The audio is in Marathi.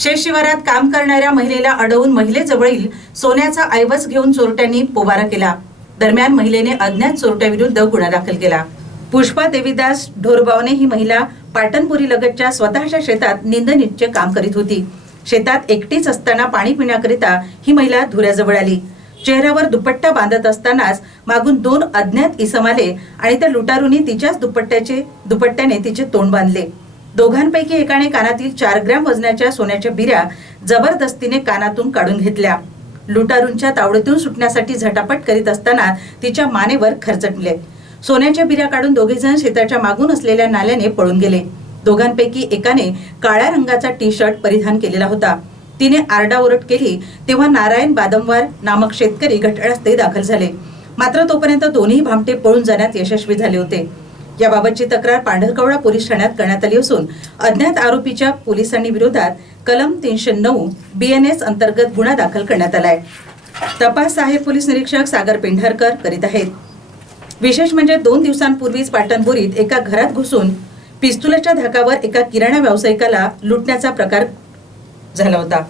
शेतशिवारात काम करणाऱ्या महिलेला अडवून महिलेजवळील सोन्याचा ऐवज घेऊन चोरट्यांनी पोबारा केला. दरम्यान महिलेने अज्ञात चोरट्याविरुद्ध गुन्हा दाखल केला. पुष्पा देवीदास ढोरबावने ही महिला पाटणपुरी लगतच्या स्वतःच्या शेतात निंदनीचे काम करीत होती. शेतात एकटीच असताना पाणी पिण्याकरिता ही महिला धुऱ्याजवळ आली. चेहऱ्यावर दुपट्टा बांधत असतानाच मागून दोन अज्ञात इसम आले आणि त्या लुटारूंनी तिच्याच दुपट्ट्याचे दुपट्ट्याने तिचे तोंड बांधले. दोघांपैकी एकाने कानातील चार ग्रॅम वजनाच्या सोन्याच्या बिऱ्या जबरदस्तीने कानातून काढून घेतल्या. लुटारूंच्या तावडीतून सुटण्यासाठी झटापट करीत असताना तिच्या मानेवर खरचटले. सोन्याच्या बिऱ्या काढून दोघे जण शेताच्या मागून असलेल्या नाल्याने पळून गेले. दोघांपैकी एकाने काळ्या रंगाचा टी शर्ट परिधान केलेला होता. तिने आरडाओरड केली तेव्हा नारायण बादमवार नामक शेतकरी घटनास्थळी दाखल झाले. मात्र तोपर्यंत दोन्ही भामटे पळून जाण्यात यशस्वी झाले होते. याबाबतची तक्रार पांढरकवडा पोलीस ठाण्यात करण्यात आली असून अज्ञात आरोपीच्या पोलिसांनी विरोधात कलम तीनशे नऊ बी एन एस अंतर्गत गुन्हा दाखल करण्यात आलाय. तपास साहेब पोलीस निरीक्षक सागर पेंढारकर करीत आहेत. विशेष म्हणजे दोन दिवसांपूर्वीच पाटणबोरीत एका घरात घुसून पिस्तुलाच्या धाकावर एका किराणा व्यावसायिकाला लुटण्याचा प्रकार झाला होता.